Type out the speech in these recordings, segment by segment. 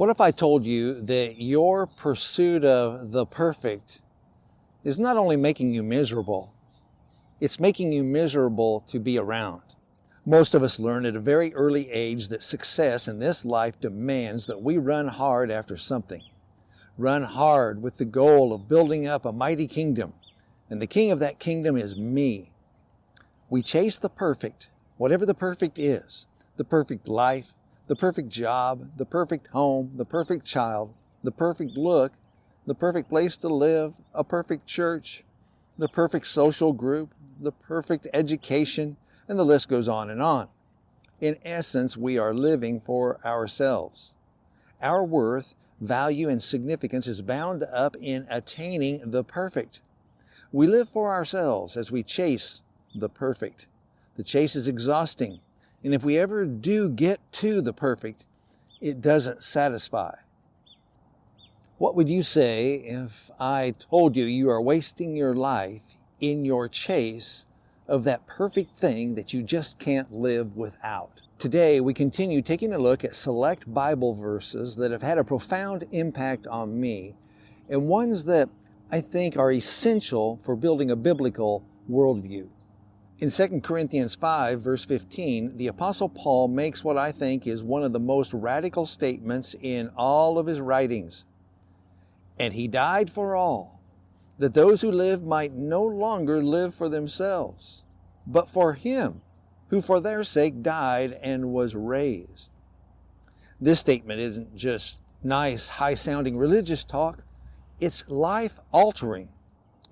What if I told you that your pursuit of the perfect is not only making you miserable, it's making you miserable to be around? Most of us learn at a very early age that success in this life demands that we run hard after something. Run hard with the goal of building up a mighty kingdom, and the king of that kingdom is me. We chase the perfect, whatever the perfect is, the perfect life, the perfect job, the perfect home, the perfect child, the perfect look, the perfect place to live, a perfect church, the perfect social group, the perfect education, and the list goes on and on. In essence, we are living for ourselves. Our worth, value, and significance is bound up in attaining the perfect. We live for ourselves as we chase the perfect. The chase is exhausting. And if we ever do get to the perfect, it doesn't satisfy. What would you say if I told you you are wasting your life in your chase of that perfect thing that you just can't live without? Today, we continue taking a look at select Bible verses that have had a profound impact on me, and ones that I think are essential for building a biblical worldview. In 2 Corinthians 5, verse 15, the Apostle Paul makes what I think is one of the most radical statements in all of his writings. And he died for all, that those who live might no longer live for themselves, but for him who for their sake died and was raised. This statement isn't just nice, high-sounding religious talk. It's life-altering.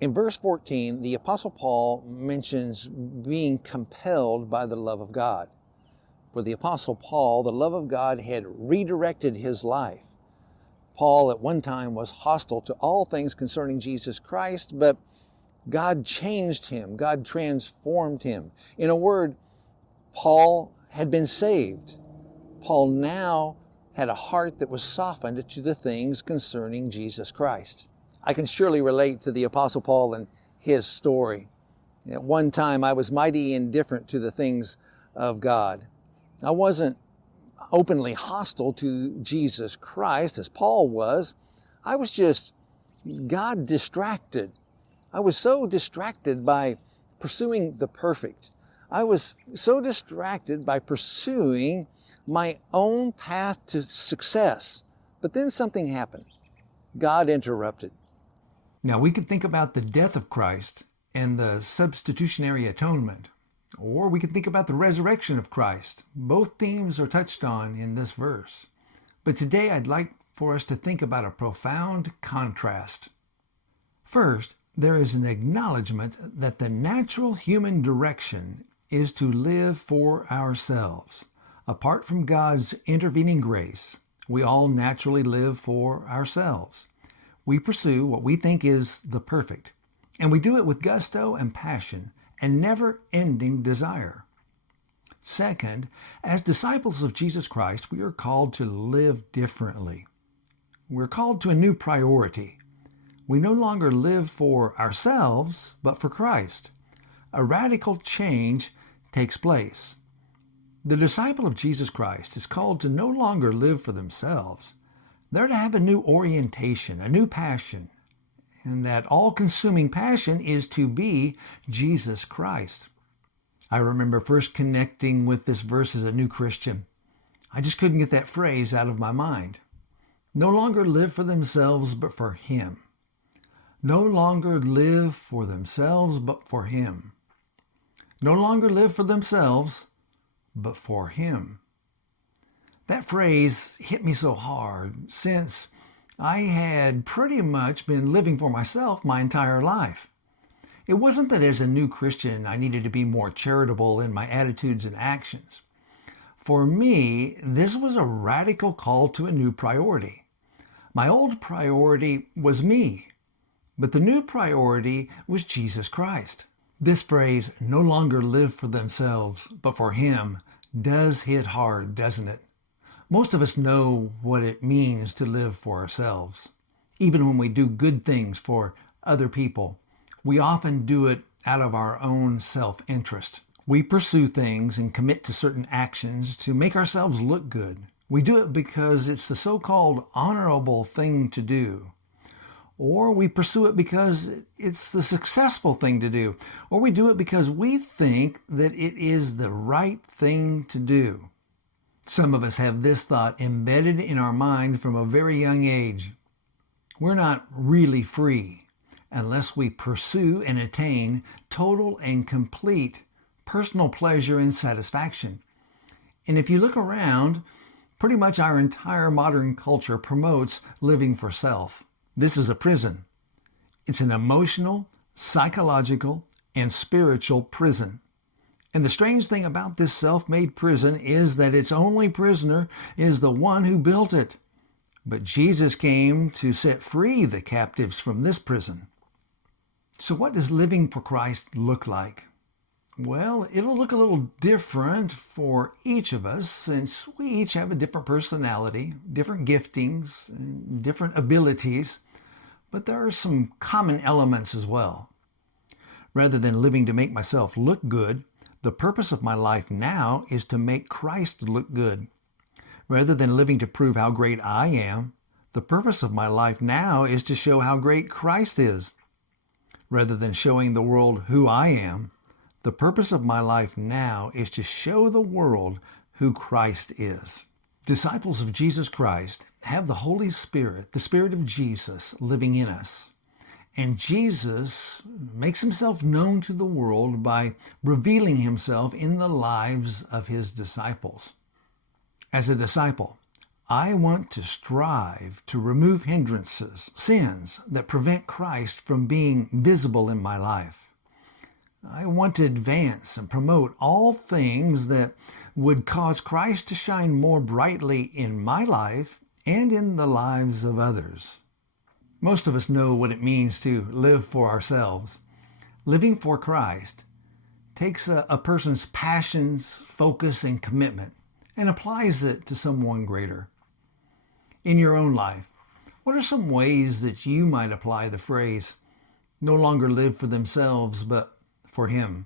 In verse 14, the Apostle Paul mentions being compelled by the love of God. For the Apostle Paul, the love of God had redirected his life. Paul at one time was hostile to all things concerning Jesus Christ, but God changed him. God transformed him. In a word, Paul had been saved. Paul now had a heart that was softened to the things concerning Jesus Christ. I can surely relate to the Apostle Paul and his story. At one time, I was mighty indifferent to the things of God. I wasn't openly hostile to Jesus Christ as Paul was. I was just God distracted. I was so distracted by pursuing the perfect. I was so distracted by pursuing my own path to success. But then something happened. God interrupted. Now, we could think about the death of Christ and the substitutionary atonement, or we could think about the resurrection of Christ. Both themes are touched on in this verse. But today I'd like for us to think about a profound contrast. First, there is an acknowledgement that the natural human direction is to live for ourselves. Apart from God's intervening grace, we all naturally live for ourselves. We pursue what we think is the perfect, and we do it with gusto and passion and never-ending desire. Second, as disciples of Jesus Christ, we are called to live differently. We're called to a new priority. We no longer live for ourselves, but for Christ. A radical change takes place. The disciple of Jesus Christ is called to no longer live for themselves. They're to have a new orientation, a new passion, and that all-consuming passion is to be Jesus Christ. I remember first connecting with this verse as a new Christian. I just couldn't get that phrase out of my mind. No longer live for themselves, but for Him. No longer live for themselves, but for Him. No longer live for themselves, but for Him. That phrase hit me so hard since I had pretty much been living for myself my entire life. It wasn't that as a new Christian I needed to be more charitable in my attitudes and actions. For me, this was a radical call to a new priority. My old priority was me, but the new priority was Jesus Christ. This phrase, no longer live for themselves, but for Him, does hit hard, doesn't it? Most of us know what it means to live for ourselves. Even when we do good things for other people, we often do it out of our own self-interest. We pursue things and commit to certain actions to make ourselves look good, We do it because it's the so-called honorable thing to do. Or we pursue it because it's the successful thing to do. Or we do it because we think that it is the right thing to do. Some of us have this thought embedded in our mind from a very young age. We're not really free unless we pursue and attain total and complete personal pleasure and satisfaction. And if you look around, pretty much our entire modern culture promotes living for self. This is a prison. It's an emotional, psychological, and spiritual prison. And the strange thing about this self-made prison is that its only prisoner is the one who built it. But Jesus came to set free the captives from this prison. So what does living for Christ look like? Well, it'll look a little different for each of us since we each have a different personality, different giftings, and different abilities, but there are some common elements as well. Rather than living to make myself look good, the purpose of my life now is to make Christ look good. Rather than living to prove how great I am, the purpose of my life now is to show how great Christ is. Rather than showing the world who I am, the purpose of my life now is to show the world who Christ is. Disciples of Jesus Christ have the Holy Spirit, the Spirit of Jesus, living in us. And Jesus makes himself known to the world by revealing himself in the lives of his disciples. As a disciple, I want to strive to remove hindrances, sins that prevent Christ from being visible in my life. I want to advance and promote all things that would cause Christ to shine more brightly in my life and in the lives of others. Most of us know what it means to live for ourselves. Living for Christ takes a person's passions, focus, and commitment and applies it to someone greater. In your own life, what are some ways that you might apply the phrase, no longer live for themselves, but for Him?